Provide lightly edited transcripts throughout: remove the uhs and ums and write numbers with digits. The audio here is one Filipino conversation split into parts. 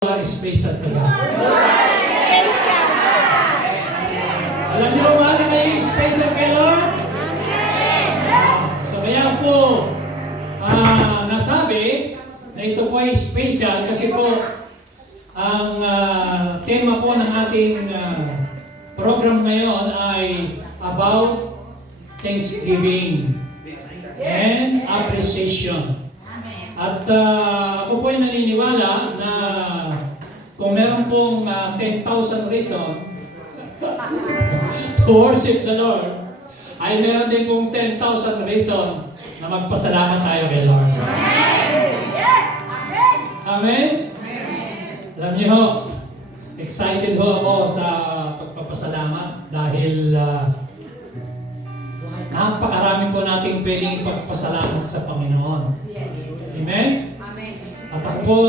Special talaga. Alam niyo ba na kayo special kay Lord? So kaya po, nasabi na ito po ay special kasi po ang tema po ng ating program ngayon ay about Thanksgiving and appreciation. At ako po ay naniniwala na kung meron pong 10,000 reason to worship the Lord, ay meron din pong 10,000 reason na magpasalamat tayo kay Lord. Yes! Amen! Amen? Alam niyo ho, excited ho ako sa pagpapasalamat dahil napakarami po nating pwedeng ipagpasalamat sa Panginoon. Amen? Amen. At ako po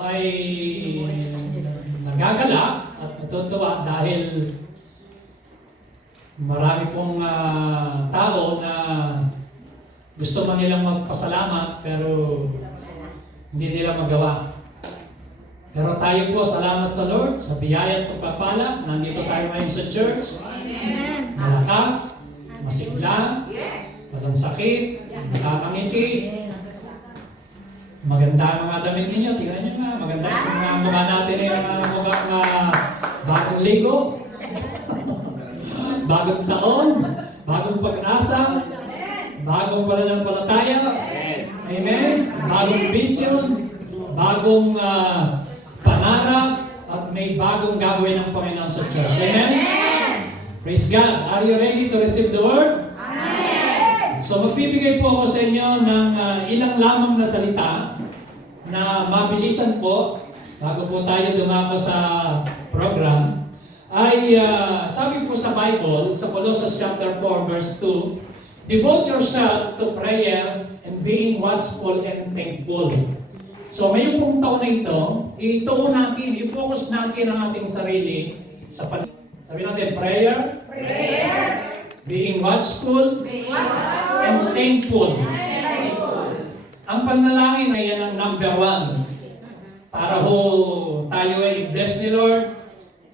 ay nagagala at natutuwa dahil marami pong tao na gusto man nilang magpasalamat pero hindi nila magawa. Pero tayo po, salamat sa Lord, sa biyaya at pagpapala. Nandito tayo ngayon sa church. Malakas, masigla, walang sakit, nakakangiti. Maganda ang mga damit ninyo. Tingnan nyo nga, maganda ang mga mukha natin yung mukhang bagong ligo. Bagong taon, bagong pag-asa, bagong pananampalataya. Amen? Bagong vision, bagong pangarap, at may bagong gagawin ng Panginoon sa church. Amen? Praise God. Are you ready to receive the word? So magbibigay po ako sa inyo ng ilang lamang na salita na mabilisan po bago po tayo dumako sa program. Ay sabi po sa Bible, sa Colossians chapter 4 verse 2, devote yourself to prayer and being watchful and thankful. So ngayong pong taon na ito, ituon natin, i-focus natin ang ating sarili sa sabi natin, prayer, being watchful, and thankful. Ang panalangin ay yan ang number 1. Para ho tayo ay bless ni Lord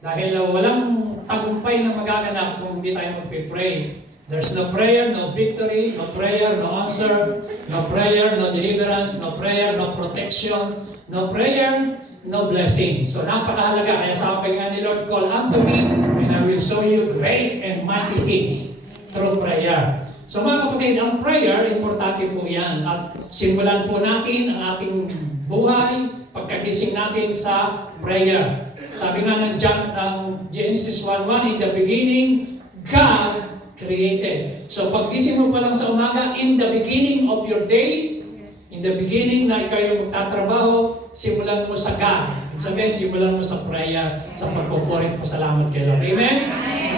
dahil walang tagumpay na magaganap kung hindi tayo magpipray. There's no prayer, no victory, no prayer, no answer, no prayer, no deliverance, no prayer, no protection, no prayer, no blessing. So napakahalaga. Kaya sabi nga ni Lord, call unto me and I will show you great and mighty things through prayer. So mga kapatid, ang prayer, importante po yan. At simulan po natin ang ating buhay, pagkagising natin sa prayer. Sabi nga ng Genesis 1:1, in the beginning, God created. So paggising mo pa lang sa umaga, in the beginning of your day, in the beginning na ikaw yung magtatrabaho, simulan mo sa God. Sabihin, simulan mo sa prayer, sa pagpupurit mo salamat kay Lord. Amen?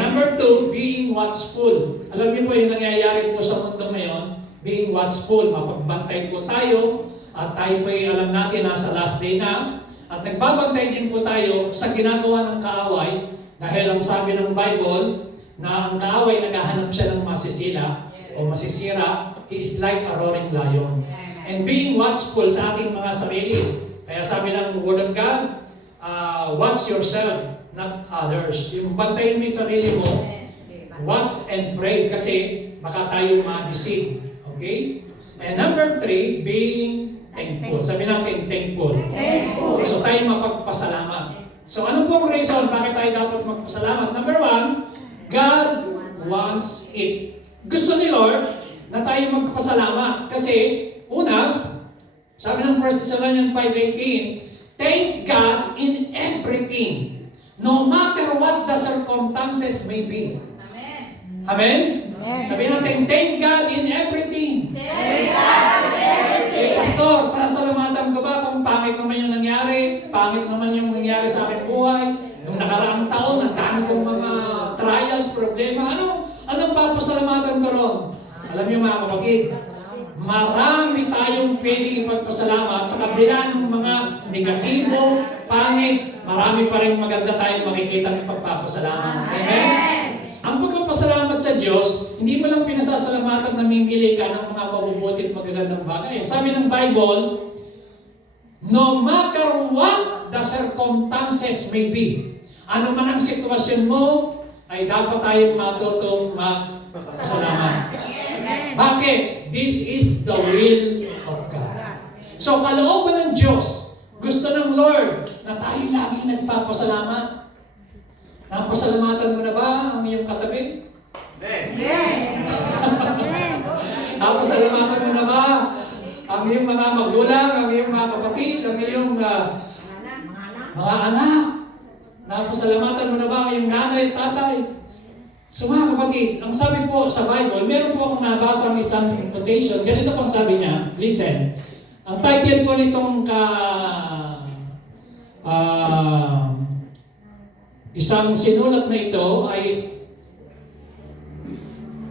Number 2, being watchful. Alam niyo po yung nangyayari po sa mundo ngayon, being watchful, mapagbantay po tayo, at tayo po yung alam natin nasa last day na, at nagbabantay din po tayo sa ginagawa ng kaaway, dahil ang sabi ng Bible, na ang kaaway naghahanap siya ng masisila o masisira, he is like a roaring lion. And being watchful sa ating mga sarili. Kaya sabi ng Word of God, watch yourself, not others. Yung bantayin mo yung sarili mo, watch and pray kasi baka tayo ma-deceive. Okay? And number 3, being thankful. Sabi natin, thankful. So tayo mapagpasalamat. So ano pong reason bakit tayo dapat magpasalamat? Number 1, God wants it. Gusto ni Lord na tayo magpasalamat. Kasi, una, sabi ng 1 Thessalonians 5:18, thank God in everything, no matter what the circumstances may be. Amen? Sabi natin, thank God in everything. Pastor, pasalamatan ko ba kung pangit naman yung nangyari, pangit naman yung nangyari sa aking buhay, nung nakaraang taon, ang dami kong mga trials, problema, anong papasalamatan ko ron? Alam niyo mga kapatid, marami tayong pwedeng ipagpasalamat sa kabila ng mga negatibo, pangit, marami pa rin maganda tayong makikita ng pagpapasalamat. Amen? Ang pagpapasalamat sa Diyos, hindi mo lang pinasasalamatan na mimili ka ng mga mabubuti at magagandang bagay. Sabi ng Bible, no matter what the circumstances may be. Ano man ang sitwasyon mo, ay dapat tayong matutong magpasalamat. Bakit? This is the will of God. So, kalooban ng Diyos, gusto ng Lord na tayo lagi nagpapasalamat. Napasalamatan mo na ba ang iyong katabi? Napasalamatan mo na ba ang iyong mga magulang, ang iyong mga kapatid, ang iyong mga anak? Napasalamatan mo na ba ang iyong nanay at tatay? So mga kapatid, ang sabi po sa Bible, meron po akong nabasa ng isang quotation. Ganito pong sabi niya, listen. Ang title po nitong isang sinulat na ito ay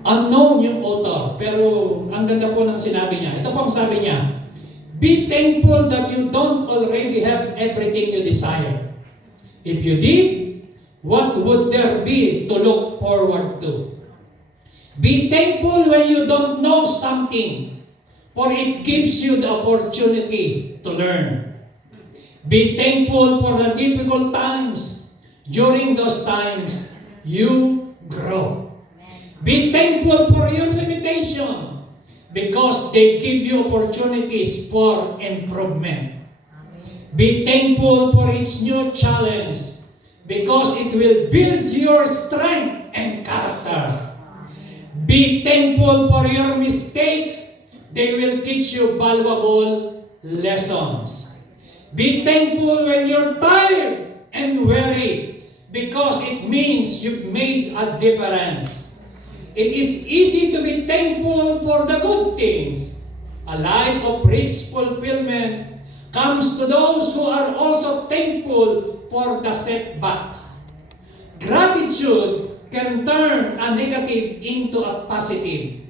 unknown yung author, pero ang ganda po ng sinabi niya. Ito po ang sabi niya, be thankful that you don't already have everything you desire. If you did, what would there be to look forward to? Be thankful when you don't know something, for it gives you the opportunity to learn. Be thankful for the difficult times. During those times, you grow. Be thankful for your limitation, because they give you opportunities for improvement. Be thankful for its new challenge, because it will build your strength and character. Be thankful for your mistakes. They will teach you valuable lessons. Be thankful when you're tired and weary, because it means you've made a difference. It is easy to be thankful for the good things. A life of rich fulfillment comes to those who are also thankful for the setbacks. Gratitude can turn a negative into a positive.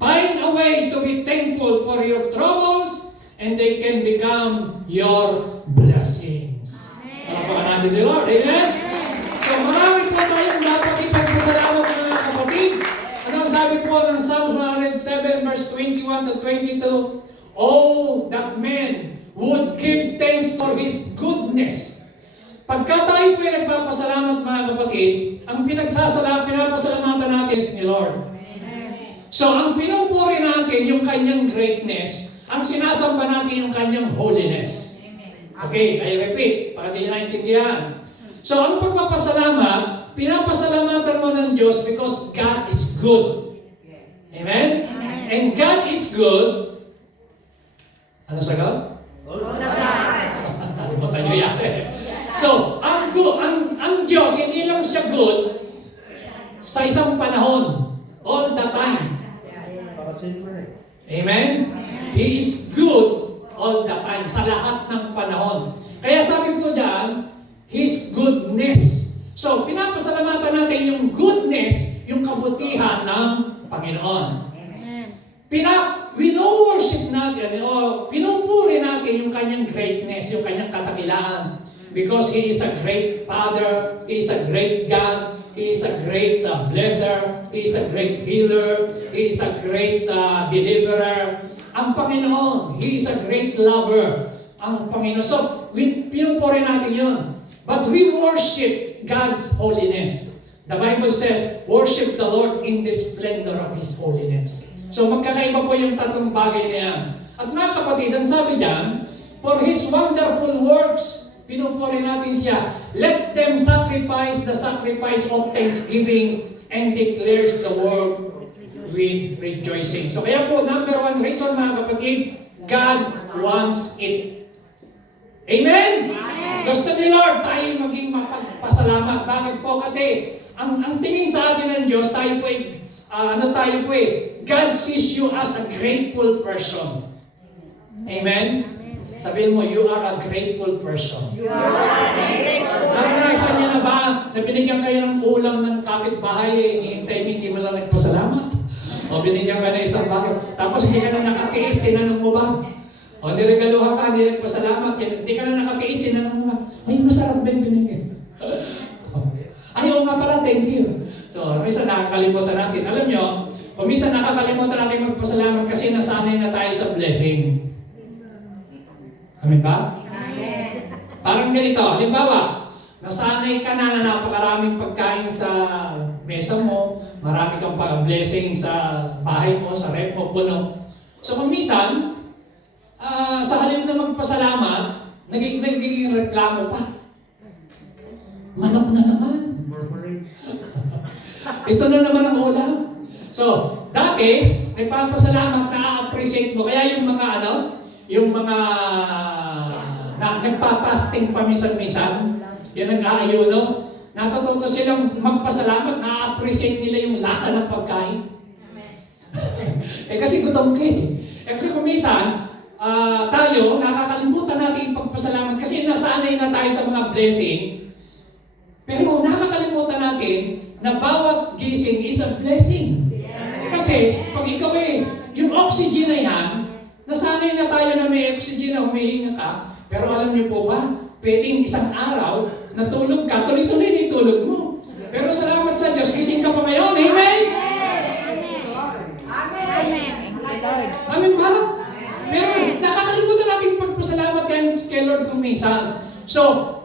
Find a way to be thankful for your troubles, and they can become your blessings. Palapakan natin si Lord. Amen? So marami po tayong dapat ipagpasalamat mga kapatid. Anong sabi po ng Psalm 107 verse 21 to 22? Oh, that man would give thanks for his goodness. Pagka tayo po ay nagpapasalamat mga kapatid, ang pinapasalamatan natin is ni Lord. So ang pinupuri natin yung kanyang greatness, ang sinasamba natin yung kanyang holiness. Okay, I repeat, para di naintindihan. So ang pagpapasalamat, pinapasalamatan mo ng Diyos because God is good. Amen? And God is good. Ano sagot? Kalimutan nyo yata. So, ang Diyos, hindi lang siya good sa isang panahon. All the time. Amen? He is good all the time. Sa lahat ng panahon. Kaya sabi po dyan, His goodness. So, pinapasalamatan natin yung goodness, yung kabutihan ng Panginoon. Wino-worship natin, o pinupuri natin yung kanyang greatness, yung kanyang katakilaan. Because He is a great Father, He is a great God, He is a great blesser, He is a great healer, He is a great deliverer. Ang Panginoon, He is a great lover. Ang Panginoon. So, pinupuri natin yun. But we worship God's holiness. The Bible says, worship the Lord in the splendor of His holiness. So magkakaiba po yung tatlong bagay na yan. At mga kapatid, ang sabi diyan, for His wonderful works, pinupuri natin siya. Let them sacrifice the sacrifice of thanksgiving and declares the word with rejoicing. So kaya po, number one reason mga kapatid, God wants it. Amen? Gusto ni Lord tayo maging mapagpasalamat. Bakit po? Kasi ang tingin sa atin ng Diyos, tayo po God sees you as a grateful person. Amen? Sabihin mo, you are a grateful person. You are a grateful person. Naranasan niyo na ba na binigyan kayo ng ulam ng kapitbahay, hindi mo lang nagpasalamat? O binigyan ka na isang bagay, tapos hindi ka na nakatiis, tinanong mo ba? O niregaluhan ka, hindi nagpasalamat, hindi ka na nakatiis, tinanong mo ba? Ay, masarap ba yung binigyan? Ayaw nga pala, thank you. So, minsan nakakalimutan natin. Alam nyo, kung minsan nakakalimutan natin magpasalamat kasi nasanay na tayo sa blessing. Amen ba? Amen. Parang ganito, halimbawa, nasanay ka na napakaraming pagkain sa mesa mo, marami kang blessing sa bahay mo, sa rep mo, puno. So kung minsan, sa halip na magpasalamat, nagiging reklamo pa. Manok na naman. Ito na naman ang ulam. So, dati, nagpapasalamat, na-appreciate mo. Kaya yung mga nagpapasting pa minsan-minsan, yung nag-aayuno, natututo silang magpasalamat, na-appreciate nila yung lasa ng pagkain. Kasi gutom ka eh. Kasi kung minsan, tayo, nakakalimutan natin pagpasalamat kasi nasanay na tayo sa mga blessing. Pero nakakalimutan natin na bawat gising is a blessing. Kasi pag ikaw yung oxygen na yan, nasanay na tayo na may oxygen na humihinga ka, pero alam niyo po ba, pwedeng isang araw, natulog ka, tuloy-tuloy na yung tulog mo. Pero salamat sa Diyos, gising ka pa ngayon. Amen? Amen ba? Pero nakakalimutan natin pagpasalamat kay Lord kung minsan. So,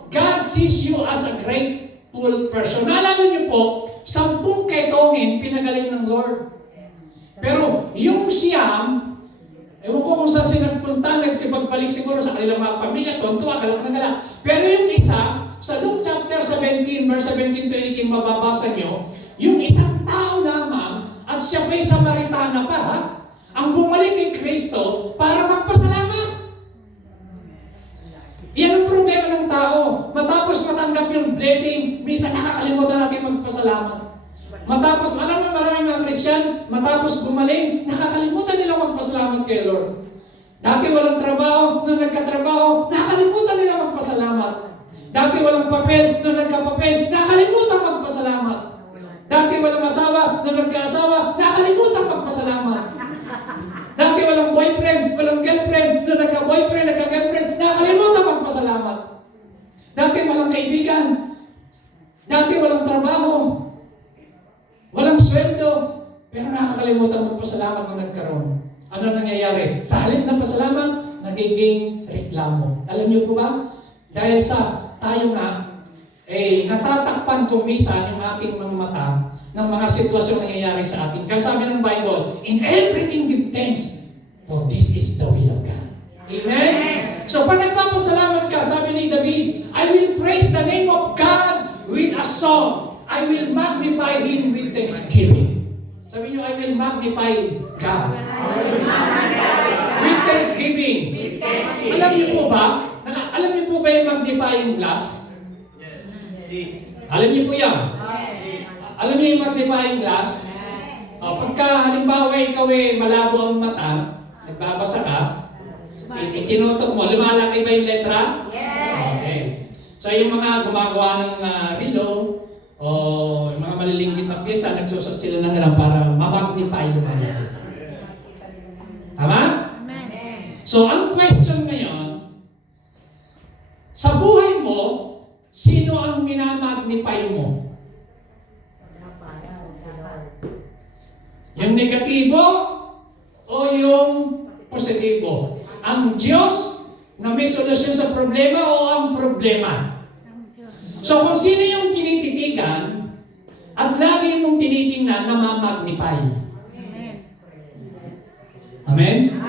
God sees you as a grateful person. Naalala niyo po, 10 ketongin pinagaling ng Lord. Pero yung siyam, ewan ko kung saan sila nagpunta, nagsipagbalik siguro sa kanilang mga pamilya, tontuwa, galak na galak. Pero yung isa, sa Luke chapter 17, verse 17 to 18, mababasa nyo, yung isang tao lamang, at siya pa'y Samaritana pa, ang bumalik kay Kristo para magpasalamat. Yan ang problema ng tao. Matapos matanggap yung blessing, minsan nakakalimutan natin magpasalamat. Matapos, alam mo maraming mga Christian, matapos gumaling, nakakalimutan nila magpasalamat kay Lord. Dati walang trabaho, nung nagkatrabaho, nakakalimutan nila magpasalamat. Dati walang papel, nung nagkapapel, nakakalimutan magpasalamat. Dati walang asawa, nung nagkaasawa, nakakalimutan magpasalamat. Dati walang boyfriend, walang girlfriend, nung nagka-boyfriend, nagka-girlfriend, nakakalimutan magpasalamat. Dati walang kaibigan, dati walang trabaho, walang sweldo, pero nakakalimutan magpasalamat nung nagkaroon. Ano nangyayari? Sa halip na pasalamat, nagiging reklamo. Alam niyo po ba? Dahil sa tayo nga, natatakpan kung minsan yung ating mga mata ng mga sitwasyon nangyayari sa atin. Kaya sabi ng Bible, in everything give thanks, for this is the will of God. Amen? So pag nagpapasalamat ka, sabi ni David, I will praise the name of God with a song. I will magnify Him with thanksgiving. Sabi niyo, I will magnify God. With thanksgiving. Alam niyo po ba? Alam niyo po ba yung magnifying glass? Alam niyo po yan? Alam niyo yung magnifying glass? Pagka halimbawa ikaw malabo ang mata, nagbabasa ka, tinutok mo, lumalaki ba yung letra? Okay. So yung mga gumagawa ng relo, o yung mga malilinggit na pyesa, nagsusot sila ng alam para ma-magnify yung mga. Tama? So ang question ngayon, sa buhay mo, sino ang minamagnify mo? Yung negatibo o yung positibo? Ang Diyos na may solusyon sa problema o ang problema? So kung sino yung tinititigan at lagi mong tinitingnan na ma-magnify. Amen?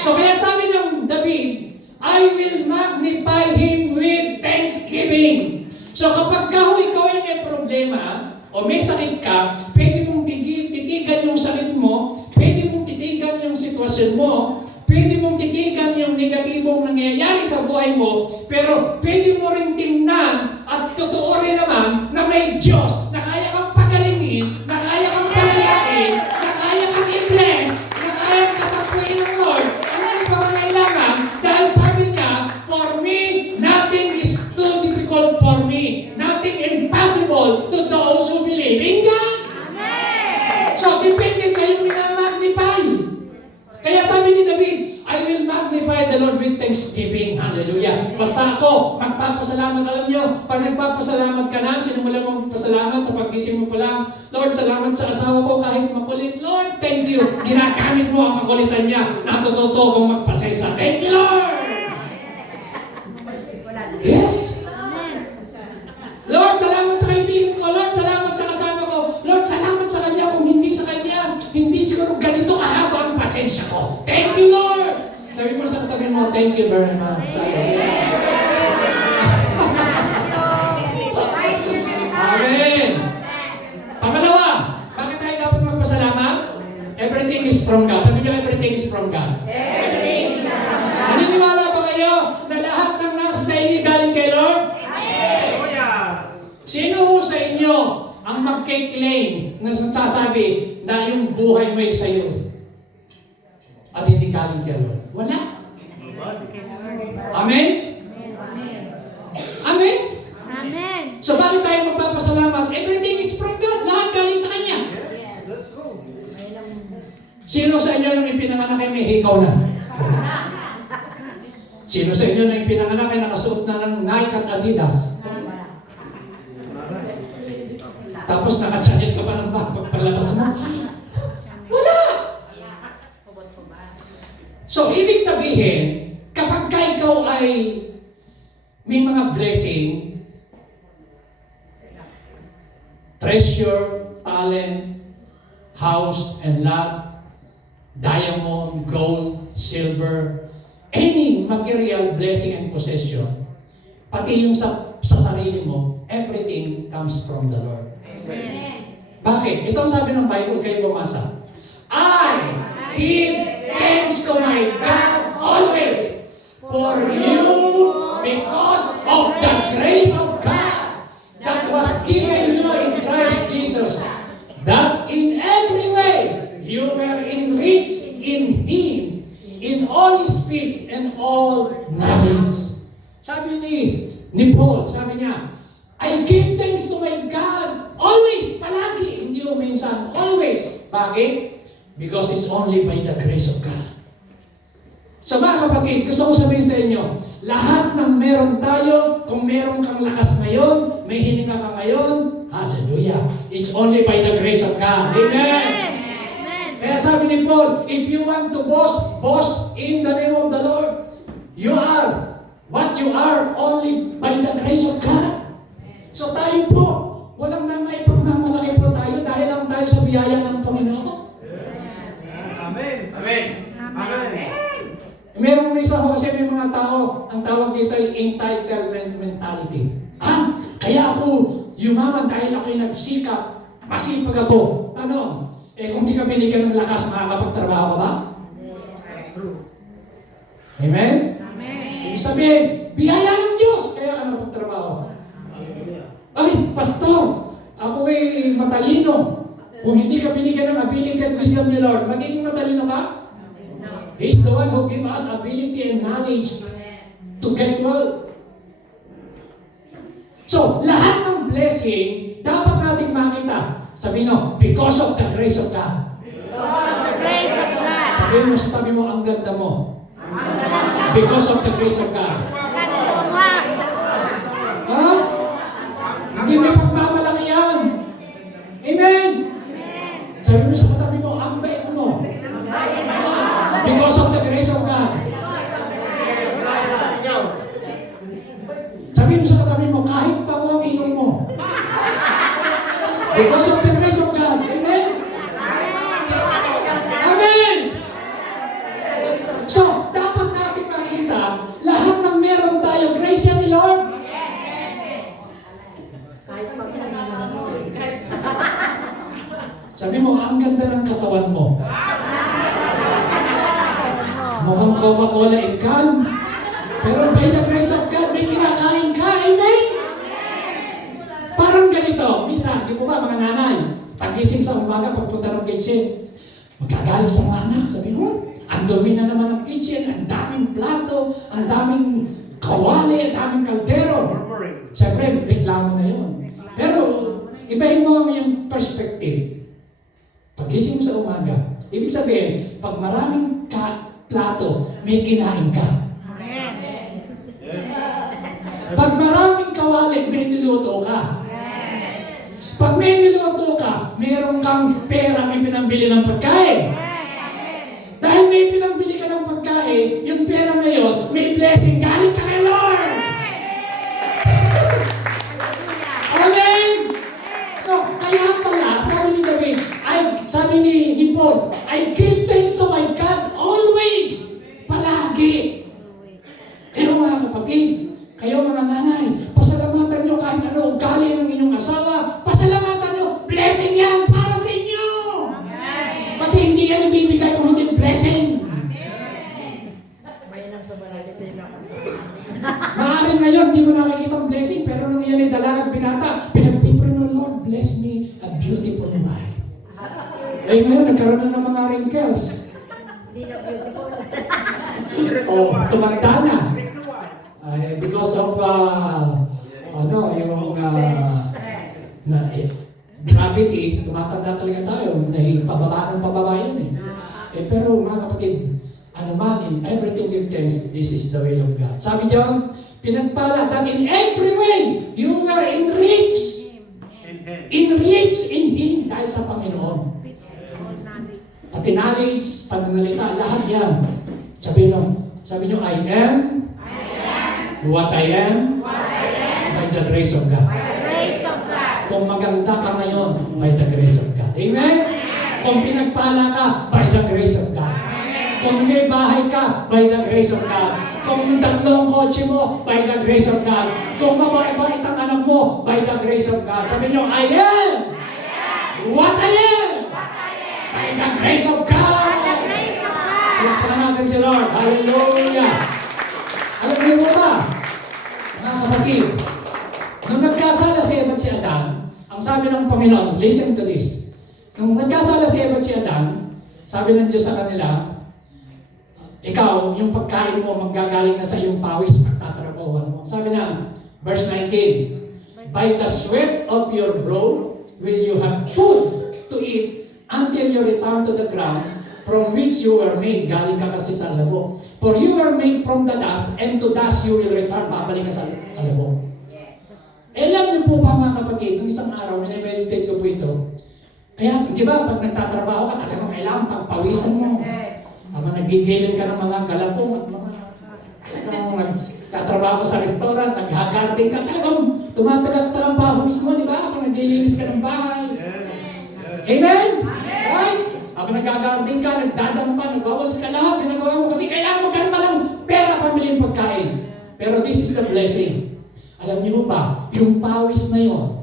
So kaya sabi ng David, I will magnify Him with thanksgiving. So kapag ikaw ay may problema o may sakit ka, pwede mong titigan yung sakit mo, pwede mong titigan yung sitwasyon mo, pwede mong titigan yung negatibong nangyayari sa buhay mo, pero pwede mo rin tingnan at totoo rin naman na may Diyos na kaya kang pagalingin, na kaya kang palayakin, na kaya kang i-bless, na kaya kang katapuin ng Lord. Ano yung pangangailangan? Dahil sabi niya, for me, nothing is too difficult for me. Nothing impossible to those who believe in God. Amen! So, depende sa iyo minamagnify. Kaya sabi ni David, I will magnify the Lord with thanksgiving. Hallelujah. Basta ako, magpapasalamat. Alam niyo, pag nagpapasalamat ka na, sinimulan mo magpasalamat sa paggising mo pa lang. Lord, salamat sa asawa ko kahit makulit. Lord, thank you. Ginagamit mo ang kakulitan niya. Natututo kong magpasensya. Thank you, Lord! Yes! Lord, salamat sa kaibigan ko. Lord, salamat sa kasama ko. Lord, salamat sa kanya. Kung hindi sa kanya, hindi siguro ganito kahaba ang pasensya ko. Thank you, Lord! Sabi mo sa katabi mo, thank you very much. Amen! Pangalawa, bakit tayo dapat magpasalamat? Everything is from God. Sabi niyo, everything is from God. Everything is from God. Naniniwala ba kayo na lahat ng nasa sa inyo galing kay Lord? Sino sa inyo ang magkiklaim na sasabi na yung buhay mo ay sa iyo at hindi galing kay Lord? Wala. Amen? Amen? Amen. So bakit tayo magpapasalamat? Everything is from God. Lahat galing sa Kanya. Sino sa inyo nung ipinanganak ay may hikaw na? Sino sa inyo nung ipinanganak ay nakasuot na ng Nike at Adidas? Tapos nakachanel ka pa ng pagpalabas mo? Wala! So, ibig sabihin, kapag ka ikaw ay may mga blessing, treasure, talent, house, and lot, diamond, gold, silver, any material blessing and possession, pati yung sa sarili mo, everything comes from the Lord. Bakit? Ito ang sabi ng Bible, kayo bumasa. I give thanks to my God always for you because of the grace of God that was given you in Christ Jesus, that in every way you were enriched in Him, in all speech and all knowledge. Sabi ni Paul, sabi niya, I give thanks to my God always, palagi, hindi o minsan, always. Bakit? Because it's only by the grace of God. So mga kapatid, gusto ko sabihin sa inyo, lahat ng meron tayo, kung meron kang lakas ngayon, may hininga ka ngayon, hallelujah. It's only by the grace of God. Amen. Kaya sabi ni Paul, if you want to boast, boast in the name of the Lord. You are what you are only by the grace of God. So tayo po, walang nang maipagmamalaki po tayo dahil lang tayo sa biyaya ng Panginoon. Amen. Amen. Amen. Meron isa ko kasi may mga tao, ang tawag dito ay entitlement mentality. Kaya ako yumaman dahil ako'y nagsikap, masipag ako. Ano? Kung di ka binigyan ng lakas, makakapagtrabaho ka ba? That's true. Amen? Amen. Ibig sabihin, biyaya ng Diyos, kaya ka napagtrabaho. Ay, pastor, ako ay matalino. Kung hindi ka binigyan ng ability at wisdom ni Lord, magiging matalino ka? He's the one who gives us ability and knowledge to get well. So, lahat ng blessing, dapat natin makita. Sabi no, because of the grace of God. Because of the grace of God. Sabi mo sa tabi mo, ang ganda mo. Because of the grace of God. Ha? Hindi may pagmamalaki yan. Amen. Sabi mo sa katabi mo, ang bait mo. Because of the grace of God. Sabi mo sa katabi mo, kahit pa mo ang inom mo. Because of the grace of God. Amen. Amen. So, dapat natin makita, lahat ng meron tayo, grace yan ni Lord. Sabi mo, ang ganda ng katawan mo. Mukhang Coca-Cola and can. Pero by the grace of God, may kinakain ka. Amen? Parang ganito. Minsan, di po ba mga nanay, pagising sa umaga, pagpunta ng kitchen, magkagalit sa mga anak. Sabi mo, ang dumi na naman ang kitchen, ang daming plato, ang daming kawali, ang daming kaldero. Siyempre, reklamo na yun. Pero, ibahin mo yung perspective. Pagising mo sa umaga, ibig sabihin, pag maraming plato, may kinain ka. Pag maraming kawali, may niluto ka. Pag may niluto ka, mayroon kang pera, may pinambili ng pagkain. Dahil may pinambili ka ng pagkain, yung pera na yun, may blessing, galing ka kay Lord. Eh ngayon, nagkaroon na ng mga wrinkles. O, tumanda na. Because of, gravity, tumatanda talaga tayo. Dahil pababa ng pababa yan eh. Pero mga kapatid, ano man, in everything give thanks, this is the will of God. Sabi niyo, pinagpala that in every way, you were enriched. Enriched in Him dahil sa Panginoon. Pati knowledge, pananalita, lahat yan. Sabi niyo, I am what I am by the grace of God. Kung maganda ka ngayon, by the grace of God. Amen? Kung pinagpala ka, by the grace of God. Kung may bahay ka, by the grace of God. Kung tatlong kotse mo, by the grace of God. Kung mabait ang anak mo, by the grace of God. Sabi niyo, I am what I am by the grace of God. Palakpakan natin si Lord. Hallelujah. Alam niyo mo ba, mga kapatid, nung nagkasala si Eva at si Adan, ang sabi ng Panginoon, listen to this. Nung nagkasala si Eva at si Adan, sabi ng Diyos sa kanila, ikaw, yung pagkain mo, manggagaling na sa iyong pawis at tatrabahuan mo. Sabi na, verse 19, by the sweat of your brow will you have food to eat until you return to the ground from which you were made. Galing ka kasi sa alabo. For you were made from the dust, and to dust you will return. Babalik ka sa alabo. Alam niyo po ba mga kapatid, nung isang araw, minimeditate ko po ito. Kaya, di ba, pag nagtatrabaho ka, talagang kailangan pagpawisan mo. Habang nagigilin ka ng mga galapong at mga nagtatrabaho sa restaurant, nag-garden ka, talagang tumatagak-trabaho mismo, di ba? Habang naglilinis ka ng bahay. Amen? Right? Habang nag-garden ka, nagdadam ka, nagwawalis ka, lahat ginagawa mo kasi kailangan magkaroon ka ng pera pamili ng pagkain. Pero this is the blessing. Alam niyo ba, yung pawis na yun,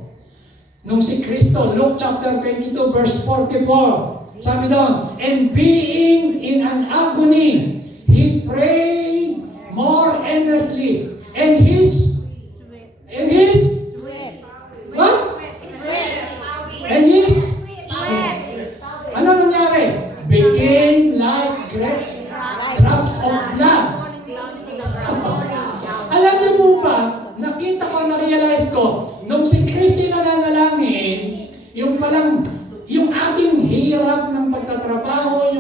nung si Kristo, Luke chapter 22 verse 44, sabi doon, and being in an agony, He prayed more earnestly, and his what? And his ano nangyari? Became like great drops of blood. Alam niyo po ba, nakita ko, na-realize ko, nung si Kristo nananalangin, yung ating hirap ng pagtatrabaho,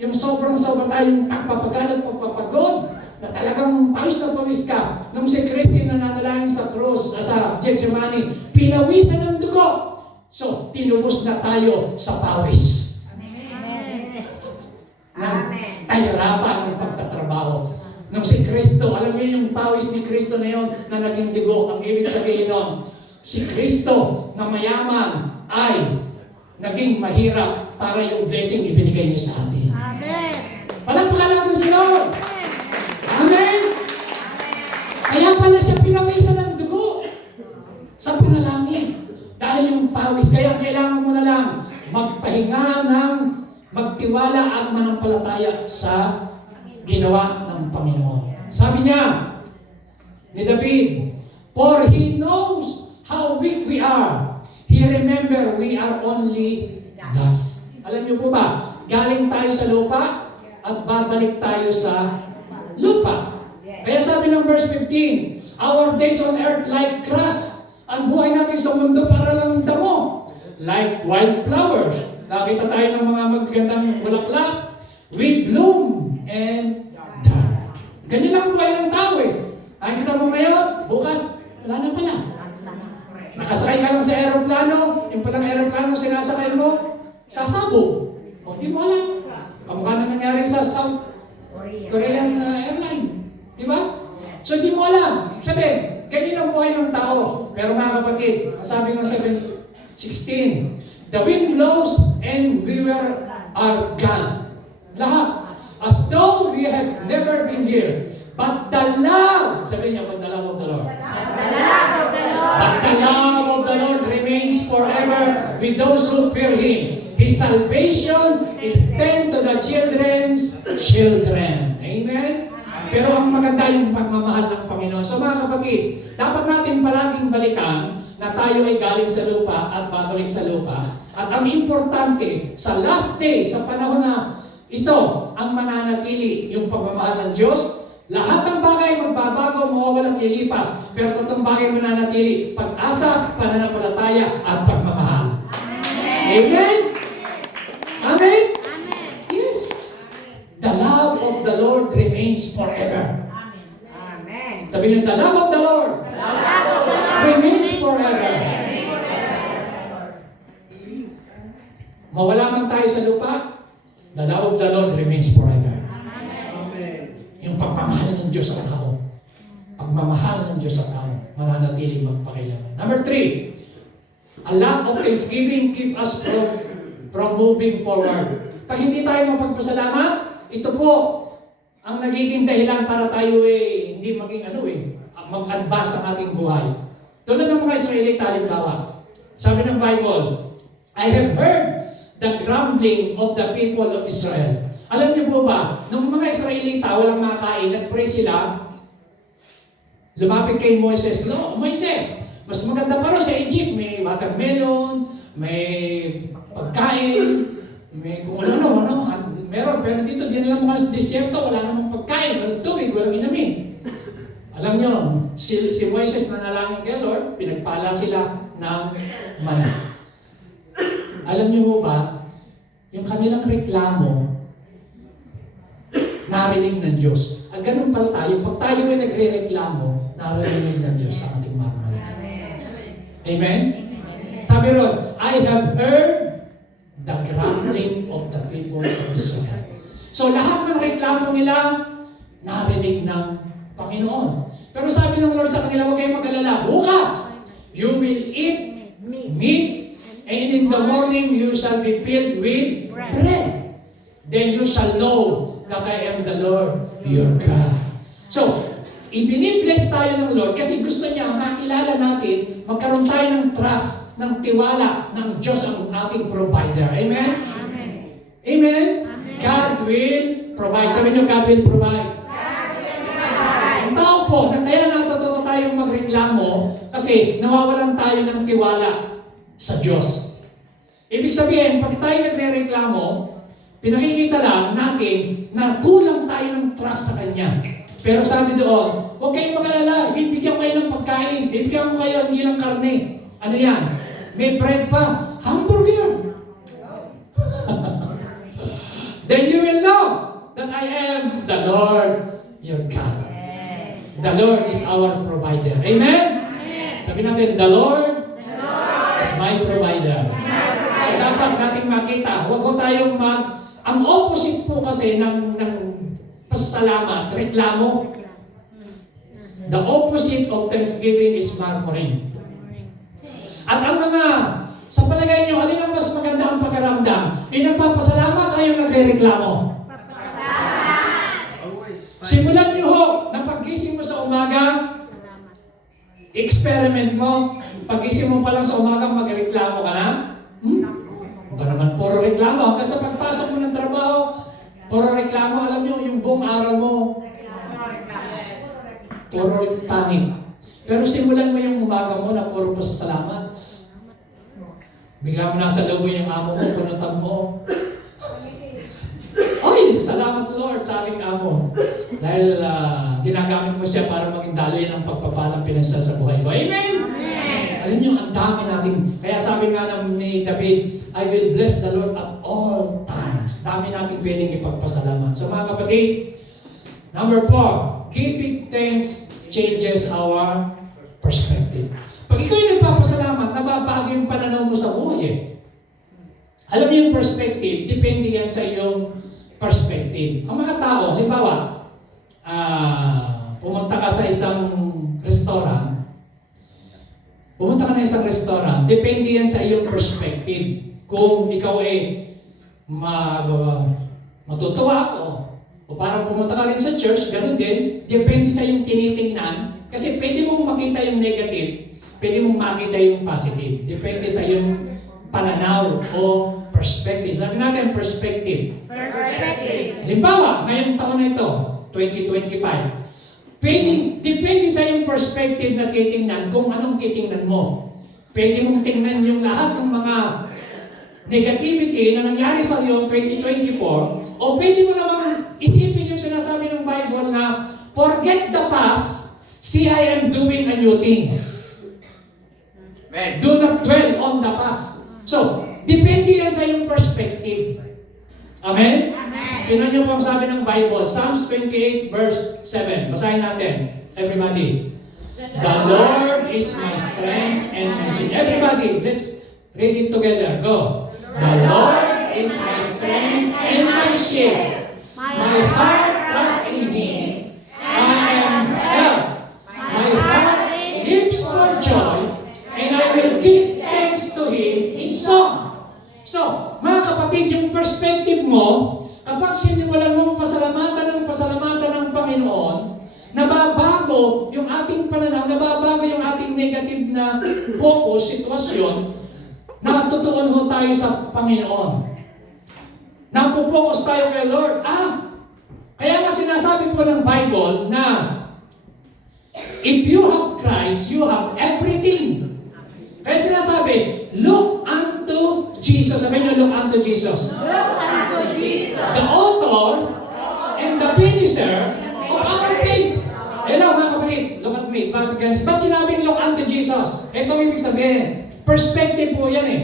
yung sobrang-sobrang tayong pagpapagalat, pagpapagod, na talagang pawis na pawis ka. Nung si Kristo nananalangin sa krus, sa Gethsemane, pinawisan ng dugo. So, tinubos na tayo sa pawis. Amen. Kahirapan ng pagtatrabaho. Nung si Kristo, alam niyo yung pawis ni Kristo na yun na naging dugo, ang ibig sabihin nun, si Kristo na mayaman ay naging mahirap para yung blessing ibinigay niya sa atin. Amen. Palakpakan natin si Lord. Amen. Kaya pala siya pinawisan ng dugo sa panalangin. Dahil yung pawis, kaya kailangan mo na lang magpahinga ng magtiwala at manampalataya sa ginawa ng Panginoon. Sabi niya ni David, for He knows how weak we are. He remember we are only dust. Alam niyo po ba, galing tayo sa lupa at babalik tayo sa lupa. Kaya sabi ng verse 15, our days on earth like grass. Ang buhay natin sa mundo para lang damo. Like wildflowers. Nakita tayo ng mga magagandang bulaklak. We bloom and die. Ganyan lang ang buhay ng tao eh. Ay, kita mo ngayon, bukas, wala na pala. Nakasakay ka lang sa aeroplano, yung palang aeroplano sinasakay mo, sasabog. O, di mo alam. Kamukha na nangyari sa South Korean airline. Di ba? So, di mo alam. Sabi, ganyan ang buhay ng tao. Pero mga kapatid, ang sabi ng 16, the wind blows and we are gone. Lahat. As though we have never been here. But the love, sabi niya, but the love of the Lord. But the love of the Lord remains forever with those who fear Him. His salvation extends to the children's children. Amen? Pero ang maganda yung pagmamahal ng Panginoon. So mga kapatid, dapat natin palaging balikan na tayo ay galing sa lupa at babalik sa lupa. At ang importante, sa last day, sa panahon na ito, ang mananatili, yung pagmamahal ng Diyos. Lahat ng bagay magbabago, mawawala at lilipas. Pero tatlong bagay mananatili, pag-asa, pananampalataya, at pagmamahal. Amen? Amen? Yes. The love of the Lord remains forever. Sabihin niyo, the love of the Lord remains forever. Mawala man tayo sa lupa, the love of the Lord remains forever. Yung pagmamahal ng Diyos sa tao. Pagmamahal ng Diyos sa tao, mananatiling magpakailanman. Number 3, a lack of thanksgiving keep us from moving forward. Pag hindi tayo mapagpasalamat, ito po ang nagiging dahilan para tayo hindi maging mag-advance ang ating buhay. Tulad ng mga Israelita, halimbawa, sabi ng Bible, I have heard the grumbling of the people of Israel. Alam niyo po ba, nung mga Israelita walang makakain, nag-pray sila, lumapit kay Moises, Moises, mas maganda pa rin sa Egypt, may watermelon, may pagkain, may kung ano, meron, pero dito, di na lang mga disyerto, wala namang pagkain, walang tubig, walang inamin. Alam niyo, si Moises nanalangin kay Lord, pinagpala sila ng mana. Alam niyo ba, yung kanilang reklamo, narinig ng Diyos. Ang ganun pala tayo, pag tayo ay nagre-reklamo, narinig ng Diyos sa ating maramalan. Amen? Sabi ron, I have heard the grumbling of the people of Israel. So lahat ng reklamo nila, narinig ng Panginoon. Pero sabi ng Lord sa kanila, huwag kayong mag-alala. Bukas, you will eat meat, and in the morning you shall be filled with bread. Then you shall know that I am the Lord your God. So, ibinibless tayo ng Lord kasi gusto niya makilala natin, magkaroon tayo ng trust, ng tiwala ng Diyos ang ating provider. Amen? Amen. Amen? God will provide. Sabi niyo, God will provide. Ang tao po, na kaya natututo tayong magreklamo kasi nawawalan tayo ng tiwala sa Diyos. Ibig sabihin, pag tayo nagre-reklamo, pinakikita lang natin na kulang tayo ng trust sa Kanya. Pero sabi doon, huwag kayong mag-alala, bibigyan kayo ng pagkain, bibigyan ko kayo hindi lang karne. Ano yan? May bread pa. Hamburger! Then you will know that I am the Lord your God. The Lord is our provider. Amen? Sabi natin, the Lord is my provider. So dapat natin makita, huwag ko tayong ang opposite po kasi ng pasasalamat, reklamo. The opposite of thanksgiving is murmuring. At ang mga, sa palagay niyo, alin ang mas maganda ang pakiramdam? Yung nagpapasalamat o yung nagre-reklamo? Simulan niyo ho, na paggising mo sa umaga, experiment mo, paggising mo pa lang sa umaga, magreklamo ka na? Ba naman, puro reklamo. Hanggang sa pagpasok mo ng trabaho, puro reklamo. Alam niyo, yung buong araw mo, puro tangit. Pero simulan mo yung umaga mo na puro pasasalamat. Bigla mo nasa loob yung amo mo, punutan mo. Ay, salamat Lord sa aking amo. Dahil ginagamit mo siya para maging daloy ng pagpapalang pinansyal sa buhay ko. Amen? Alam niyo, ang dami natin. Kaya sabi nga ni David, I will bless the Lord at all times. Dami natin pwedeng ipagpasalamat. So mga kapatid, number 4, giving thanks changes our perspective. Pag ikaw yung nagpapasalamat, nababago yung pananaw mo sa buhay. Alam niyo yung perspective, depende yan sa iyong perspective. Ang mga tao, halimbawa, pumunta ka sa isang restaurant, depende yan sa iyong perspective. Kung ikaw ay matutuwa o parang pumunta ka rin sa church, ganun din, depende sa iyong tinitingnan. Kasi pwede mong makita yung negative, pwede mong makita yung positive. Depende sa iyong pananaw o perspective. Sabi natin, perspective. Halimbawa, ngayong taon na ito, 2025, depende sa iyong perspective na titingnan kung anong titingnan mo. Pwede mong tingnan yung lahat ng mga negativity na nangyari sa iyo 2024, o pwede mo namang isipin yung sinasabi ng Bible na forget the past, see I am doing a new thing. Amen. Do not dwell on the past. So, depende yan sa iyong perspective. Amen? Tingnan niyo po ang sabi ng Bible, Psalms 28 verse 7. Basahin natin, everybody. The Lord is my strength and my shield. Everybody, let's read it together. Go. The Lord is my strength and my shield. My heart trusts in Him. I am helped. My heart leaps for joy, and I will give thanks to Him in song. So, mga kapatid, yung perspective mo, kapag sinimulan mo pasalamatan ng Panginoon, nababago yung ating pananaw, nababago yung ating negative na focus, sitwasyon, natutuon ho tayo sa Panginoon. Napopokus tayo kay Lord. Kaya nga sinasabi po ng Bible na if you have Christ, you have everything. Kaya sinasabi, look unto Jesus. Sabi niyo, look unto Jesus. Look unto Jesus. The author and the finisher of our faith. Hello mga kapatid, look at me. Ba't sinabing look unto Jesus? Ito ang ibig sabihin. Perspective po yan eh.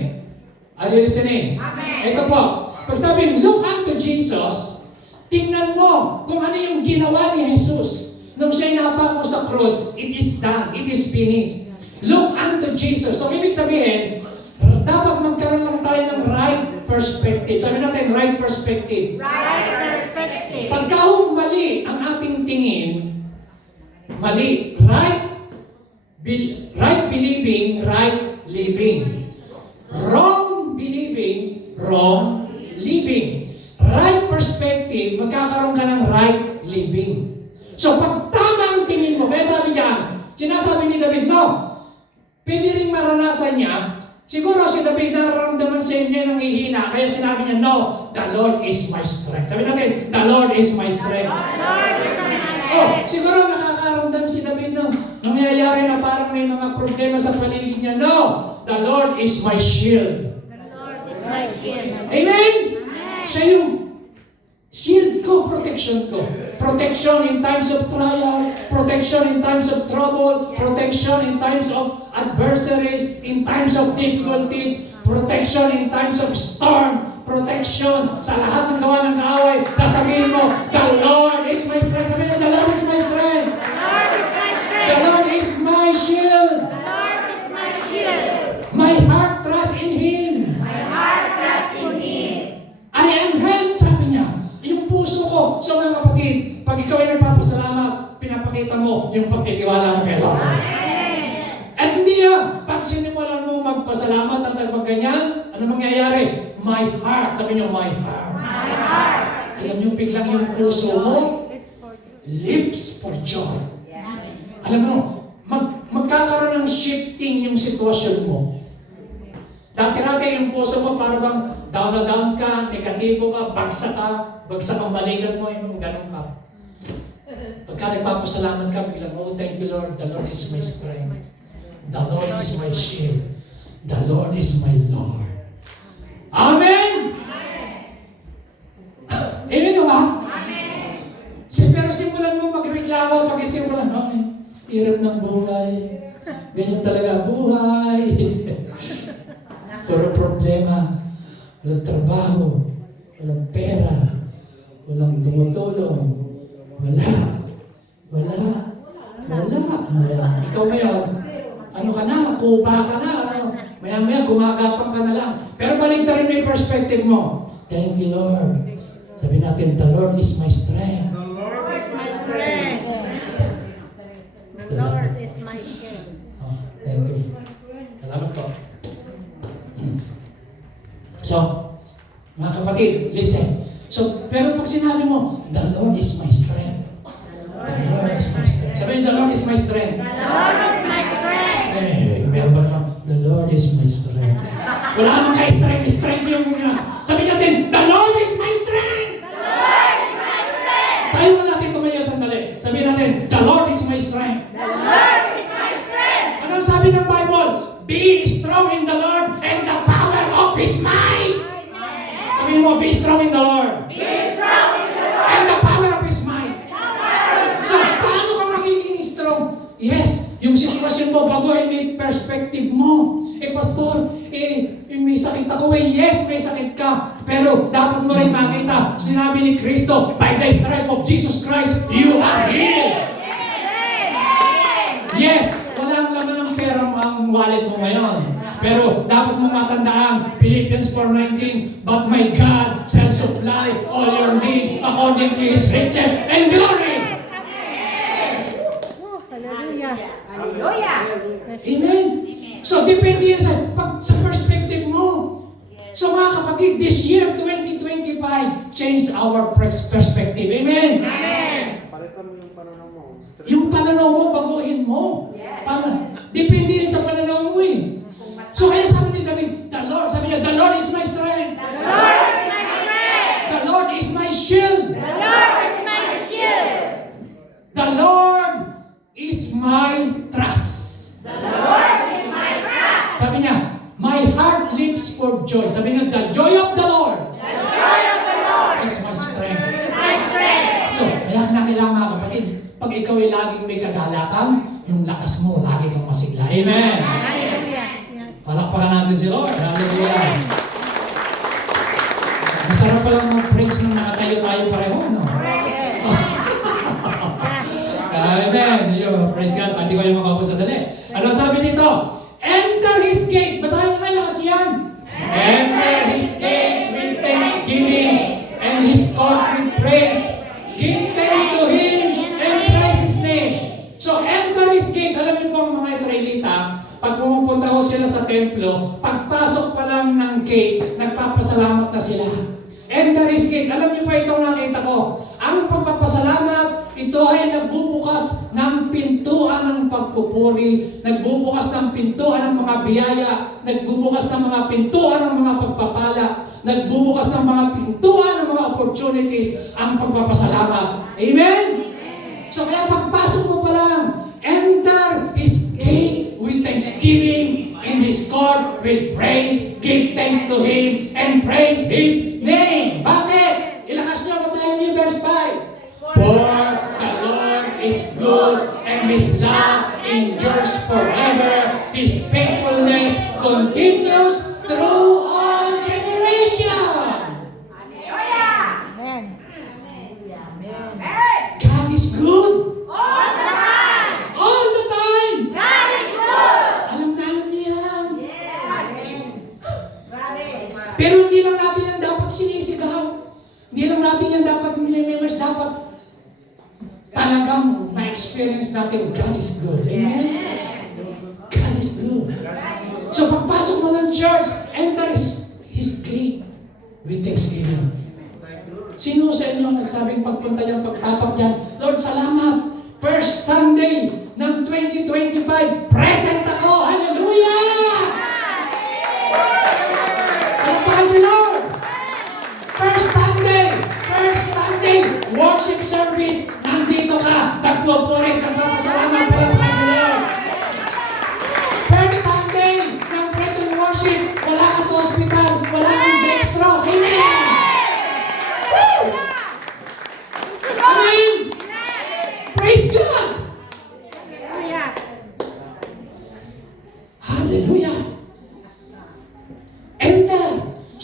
Are you listening? Amen. Ito po. Pag sabing look unto Jesus, tingnan mo kung ano yung ginawa ni Jesus. Nung siya'y napako sa cross, it is done. It is finished. Look unto Jesus. So ibig sabihin, dapat magkaroon lang tayo ng right perspective. Sabi natin, right perspective. Right perspective. Pagka mali ang ating tingin, mali. Right believing, right living. Wrong believing, wrong living. Right perspective, magkakaroon ka ng right living. So pag tama ang tingin mo, kaya sabi niya, sinasabi ni David, no, pwede rin maranasan niya. Siguro si David nararamdaman sa inyo ng hihina, kaya sinabi niya, no, the Lord is my strength. Sabi natin, the Lord is my strength. Lord is my strength. Oh, siguro nakakaramdam si David ng nangyayari na parang may mga problema sa paligid niya. No, the Lord is my shield. The Lord is my shield. Amen? Siya yung shield ko, protection ko. Protection in times of trial, protection in times of trouble, protection in times of adversaries, in times of difficulties, protection in times of storm, protection sa lahat ng gawa ng kaaway. Sasabihin mo, the Lord is my strength. Sabihin mo, the Lord is my strength. The Lord is my strength. The Lord is my shield. The Lord is my shield. My heart trusts in Him. My heart trusts in Him. I am helped, sabi niya. Yung puso ko. So mga kapatid, pag ikaw ay nagpapasalamat, pinapakita mo yung pagtitiwala mo kay Lord. At hindi pag sinimulan mo magpasalamat at magganyan, ano mangyayari? My heart. Sabi niyo, my heart. My heart. Alam niyo, biglang yung puso mo, lips for joy. Alam mo, magkakaroon ng shifting yung sitwasyon mo. Dati-dati yung puso mo parang down na down ka, negatibo ka, bagsak ang balikat mo, yung ganun ka. Pagka nagpapasalamat ka, biglang, oh, thank you Lord, the Lord is my strength. The Lord is my shield. The Lord is my Lord. Amen? Amen o ba? Amen. Pero simulan mo magreklamo pag simulan, ay, hirap ng buhay. Ganyan talaga buhay. Puro problema. Walang trabaho. Walang pera. Walang tumutulong. Wala. Ikaw ngayon, ano ka na? Kuba ka na? Ano? Maya-maya, gumagapang ka na lang. Pero baligtarin mo yung perspective mo. Thank you, Lord. Sabi natin, the Lord is my strength. The Lord is my Strength. The Lord is my shield. Oh, thank you. Salamat po. So, mga kapatid, listen. So, pero pag sinabi mo, the Lord is my strength. The Lord is my strength. Sabi niyo, the Lord is my strength. The Lord is my strength. Meron ba naman, the Lord is my strength. Wala naman kay strength yung mga. Sabi natin, the Lord is my strength. The Lord is my strength. Tayo na natin tumayo sandali. Sabi natin, the Lord is my strength. The Lord is my strength. Ano sabi ng Bible? be strong in the Lord and the power of His might. Sabihin mo, be strong in the Lord. And the power of His might. So, paano ka magiging strong? Yes, yung sitwasyon mo, baguhin yung perspective mo. Pastor, may sakit ako. Yes, may sakit ka. Pero dapat mo rin makita, sinabi ni Kristo, by the stripe of Jesus Christ, you are healed. Yes, walang laman ng pera ang wallet mo ngayon. Pero dapat mo matandaan, Philippians 4:19, but my God shall supply all your need according to His riches and glory. Oh, hallelujah. Amen. So, depende yan sa perspective mo. So, mga kapatid, this year, 2025, change our perspective. Amen. Palitan mo yung pananaw mo. Yung pananaw mo, baguhin mo. Depende rin sa pananaw mo eh. So, kaya sabi ni David, the Lord, sabi niya, the Lord is my strength. The Lord is my shield. The Lord is my trust. Sabi niya, my heart leaps for joy. Sabi niya, the joy of the Lord is my strength. So, kaya na kailangan mga kapatid, pag ikaw ay laging may kagalakan, yung lakas mo, lagi kang masigla. Amen. Hallelujah. Yes. Palakpakan natin si Lord. Hallelujah. Masarap palang mag-praise nung nakatayo tayo pareho, no? Amen. Praise God. Pati ko yung makapos sa dali. Ano sabi dito? Enter His gate. Basahin mo lakas yan. Enter His gates with thanksgiving and His court with praise. Give thanks to Him and praise His name. So, enter His gate. Alam niyo po ang mga Israelita, pag pumupunta ko sila sa templo, pagpasok pa lang ng gate, nagpapasalamat na sila. Enter His gate. Alam niyo po itong nakita ko. Ang pagpapasalamat, ito ay nagbubukas ng pintuan ng pagpupuri, nagbubukas ng pintuan ng mga biyaya, nagbubukas ng mga pintuan ng mga pagpapala, nagbubukas ng mga pintuan ng mga opportunities ang pagpapasalamat. Amen? So kaya pagpasok mo pa lang, enter His gate with thanksgiving and His court with praise. Give thanks to Him and praise His name. Bakit? Ilakas niyo, basahin niyo verse 5. For the Lord is good and His love endures forever. His faithfulness continues through all generations. Amen. God is good. All the time. All the time. God is good. Alam na alam niya yan. Pero Yes. hindi lang natin yan dapat sinisigaw. Hindi lang natin yan dapat minimemers. Dapat talagang ma-experience natin God is good. Amen? God is good. So pagpasok mo ng church, enter His gate with thanksgiving. Sino sa inyo nagsabing pagpunta yan, pagtapak yan, Lord, salamat. First Sunday ng 2025, present ako. Hallelujah! Pagpahan si Lord. First Sunday, worship service, nandito ka, nagpupurit, nagpapasalamat, pagpahan si Lord. First Sunday ng praise and worship, wala ka sa hospital, wala kang dextrose. Amen! Woo! Amen! Praise God! Hallelujah. Hallelujah! Enter!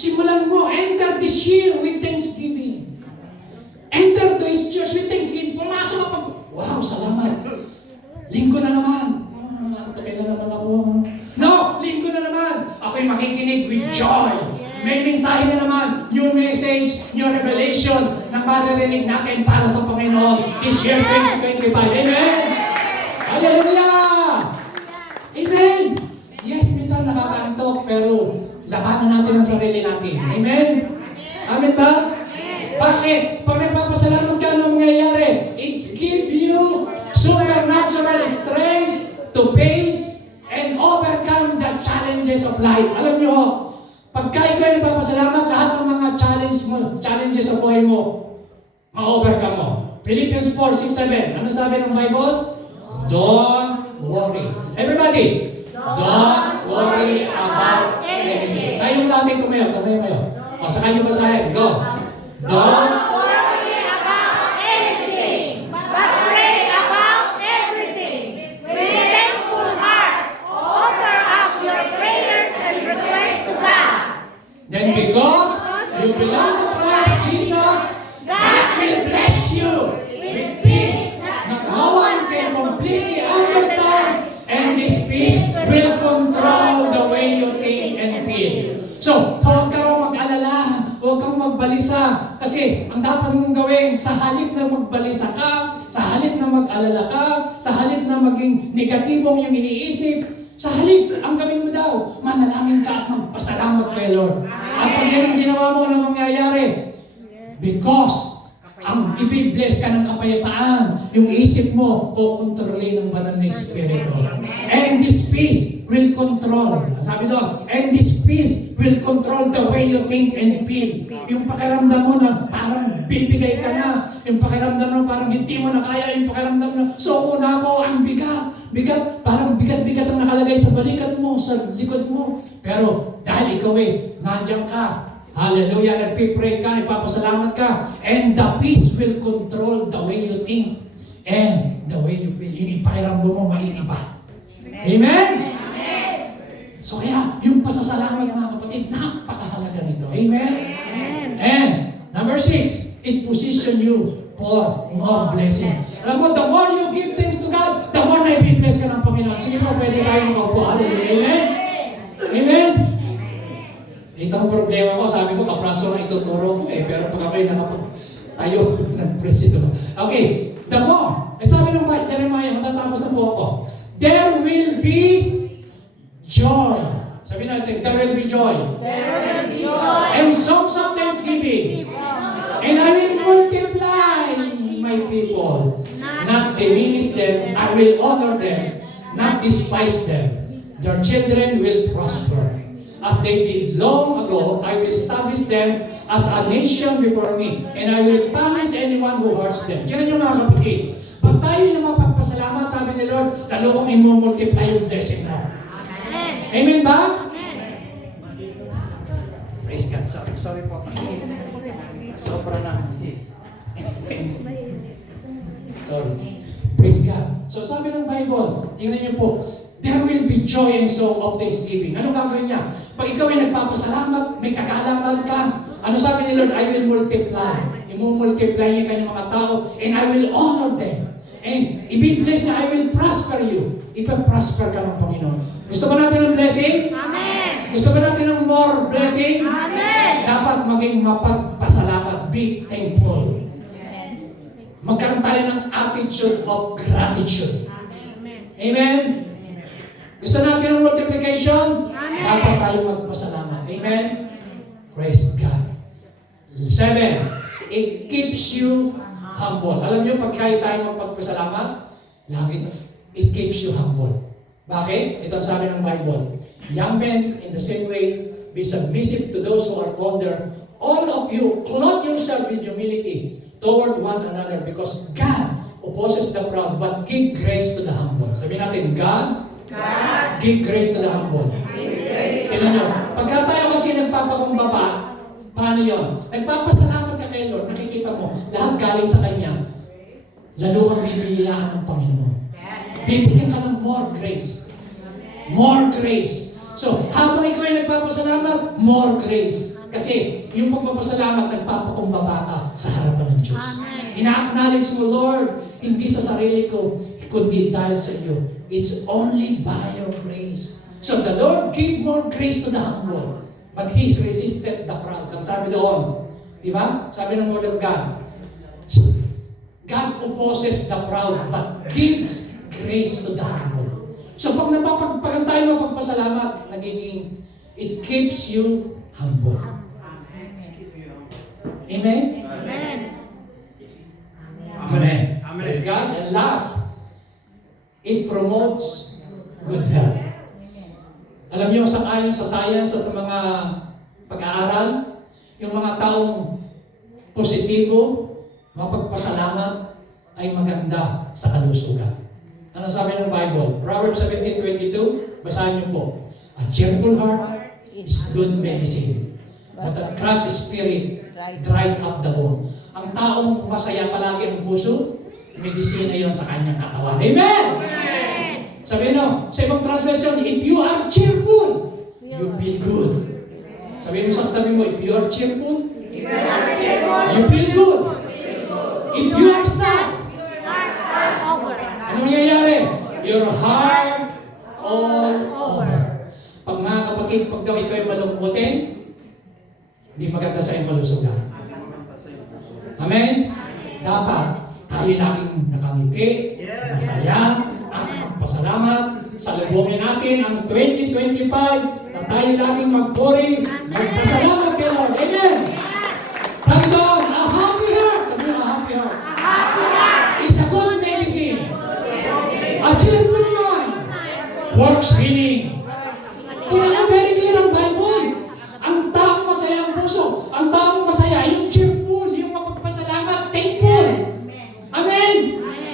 Simulan mo, enter this year with thanksgiving. Enter to His church with thanksgiving. Pumasok ka pa. Wow, salamat. Linggo na naman. Takay na naman ako. No, linggo na naman. Ako'y makikinig with joy. May mensahe na naman. New message, new revelation na maririnig natin para sa Panginoon this year 2025. Amen? Hallelujah! Amen! Yes, minsan nakakaantok, pero labanan natin ang sarili natin. Amen? Amen ba? Bakit? Pag nagpapasalamat ka, anong mangyayari? It's give you supernatural strength to face and overcome the challenges of life. Alam niyo, pagka ikaw ay nagpapasalamat, lahat ng mga challenges sa buhay mo, ma-overcome mo. Philippians 4:6-7. Ano sabi ng Bible? Don't worry. Everybody, don't worry. natin tumayo kayo. O, saka nyo basahin. Go. Don't worry about anything, but pray about everything. With thankful hearts, offer up your prayers and requests to God. Then because you belong to Christ Jesus, God will bless you with peace that no one can completely understand, and this peace will control the way you think and feel. So, huwag kang mag-alala, huwag kang magbalisa, kasi ang dapat mong gawin, sa halip na magbalisa ka, sa halip na mag-alala ka, sa halip na maging negatibong yung iniisip, sa halip, ang gawin mo daw, manalangin ka at magpasalamat kay Lord. At pag yan ang ginawa mo, ano mangyayari? Because ang ibibless ka ng kapayapaan, yung isip mo, kukontrolin ng banal na Espiritu. And this peace will control. Sabi doon, and this peace will control the way you think and feel. Yung pakiramdam mo na parang bibigay ka na, yung pakiramdam mo parang hindi mo na kaya, yung pakiramdam mo, so una ko, ang bigat, parang bigat ang nakalagay sa balikat mo, sa likod mo. Pero dahil ikaw nandiyan ka, hallelujah, nagpipray ka, ipapasalamat ka, and the peace will control the way you think and the way you feel. Yung ipakiramdam mo, maiiba. Amen? So kaya, yung pasasalamat mga kapatid, napakahalaga nito. Amen? And number 6, it position you for more blessing. Alam mo, the more you give thanks to God, the more na i-bless ka ng Panginoon. Sige po, pwede tayo makaupo. Hallelujah. Amen? Amen? Ito ang problema ko, sabi ko, kapraso na ituturo ko pero pag ako'y nakapag-tayo ng presidente. Okay, the more, sabi ng Jeremiah, matatapos na po ako, there will be joy. Sabi natin, there will be joy. There will be joy. And songs of thanksgiving. And I will multiply my people. Not diminish them, I will honor them, not despise them. Their children will prosper. As they did long ago, I will establish them as a nation before me, and I will punish anyone who hurts them. Yan yung mga kapatid. Pag tayo yung mapagpasalamat, sabi ni Lord, lalo kong i-multiply yung blessing mo. Amen ba? Praise God. Sorry po. Sobra na. Sorry. Praise God. So sabi ng Bible, tingnan niyo po, there will be joy and song of thanksgiving. Ano gagawin niya? Pag ikaw ay nagpapasalamat, may kagalangan ka. Ano sabi ni Lord? I will multiply. Imumultiply niya kanyang mga tao, and I will honor them. And i-bless niya, I will prosper you. Ipa-prosper ka ng Panginoon. Gusto ba natin ng blessing? Amen. Gusto ba natin ng more blessing? Amen. Dapat maging mapagpasalamat. Be thankful. Magkaroon tayo ng attitude of gratitude. Amen? Gusto natin ng multiplication? Amen. Dapat tayo magpasalamat. Amen? Praise God. 7, it keeps you humble. Alam niyo, pag kaya tayo magpagpasalamat, it keeps you humble. Bakit? Ito ang sabi ng Bible. Young men, in the same way, be submissive to those who are older. All of you, clothe yourself with humility toward one another, because God opposes the proud, but give grace to the humble. Sabihin natin, God, give grace to the humble. Tingnan nyo, pagka tayo kasi nagpapakumbaba, paano yun? Nagpapasalamat ka kay Lord, nakikita mo, lahat galing sa Kanya, lalo kang bibilaan ng Panginoon. Bibigyan ka ng more grace. More grace. So, habang ikaw ay nagpapasalamat, more grace. Kasi, yung pagpapasalamat, nagpapakumbaba ka sa harapan ng Diyos. Ina-acknowledge mo, Lord, hindi sa sarili ko, kundi dahil sa iyo. It's only by your grace. So, the Lord gave more grace to the humble, but He's resisted the proud. Ang sabi doon, di ba? Sabi ng Word of God, God opposes the proud, but gives grace to the humble. So pag tayo mapagpasalamat, nagiging, it keeps you humble. Amen? Amen. Amen. Praise God. And last, it promotes good health. Alam niyo, ayon sa science at sa mga pag-aaral, yung mga taong positibo, mapagpasalamat, ay maganda sa kalusugan. Ano sabi ng Bible? Proverbs 17:22, basahin niyo po. A cheerful heart is good medicine. But a crushed spirit dries up the bone. Ang taong masaya palagi ang puso, medisina yon sa kanyang katawan. Amen! Sabi no, sa ibang translation, if you are cheerful, you feel good. Sabi mo sa katabi mo, if you are cheerful, you feel good. If you are sad, ano mangyayari? Your heart all over. Pag mga kapatid, pag daw ikaw ay malungkutin, hindi maganda sa iyong kalusugan. Amen? Dapat tayo laging nakangiti, masaya, at magpasalamat. Salubungin natin ang 2025 na tayo laging magpuri, magpasalamat kay Lord. Amen? Sabi doon, a happy heart. Sabi doon, a happy heart. Is a good medicine. A cheerful mind works healing. Kaya very clear ang Bible. Ang taong masaya ang puso, ang taong masaya, yung cheerful, yung mapagpasalamat, thankful. Amen.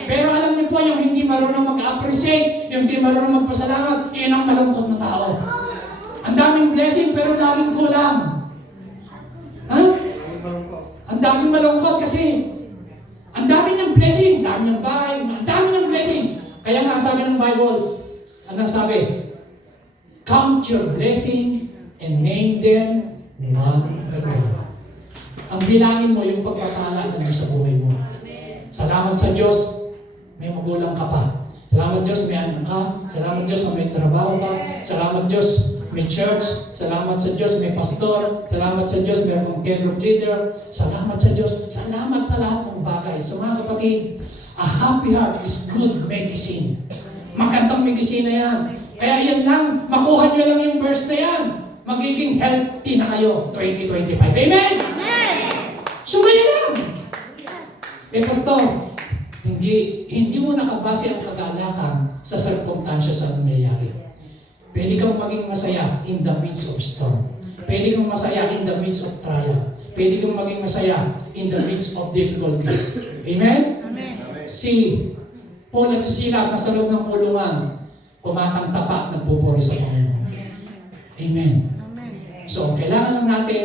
Pero alam niyo po, yung hindi marunong mag-appreciate, yung hindi marunong magpasalamat, yun ang malungkot na tao. Ang daming blessing pero laging kulang. Ha? Ang daming malungkot kasi ang dami niyang blessing, ang dami niyang bahay, ang dami niyang blessing. Kaya nga sabi ng Bible, anong sabi? Count your blessing and name them one by one. Ang bilangin mo yung pagpapala ng Diyos sa buhay mo. Salamat sa Diyos, may magulang ka pa. Salamat Diyos, may anak ka. Salamat Diyos, may trabaho ka. Salamat Diyos, may church. Salamat sa Diyos, may pastor. Salamat sa Diyos, may care group leader. Salamat sa Diyos. Salamat sa lahat ng bagay. So mga kapatid, a happy heart is good medicine. Magandang medisina yan. Kaya yan lang, makuha nyo lang yung verse na yan. Magiging healthy na kayo 2025. Amen? So ngayon lang. Pastor, hindi mo nakabase ang kagalakan sa circumstances sa nangyayari. Pwede kang maging masaya in the midst of storm. Pwede kang masaya in the midst of trial. Pwede kang maging masaya in the midst of difficulties. Amen? Si Paul at si Silas nasa loob ng kulungan, kumakanta pa at nagpupuri sa Panginoon. Amen. So, kailangan lang natin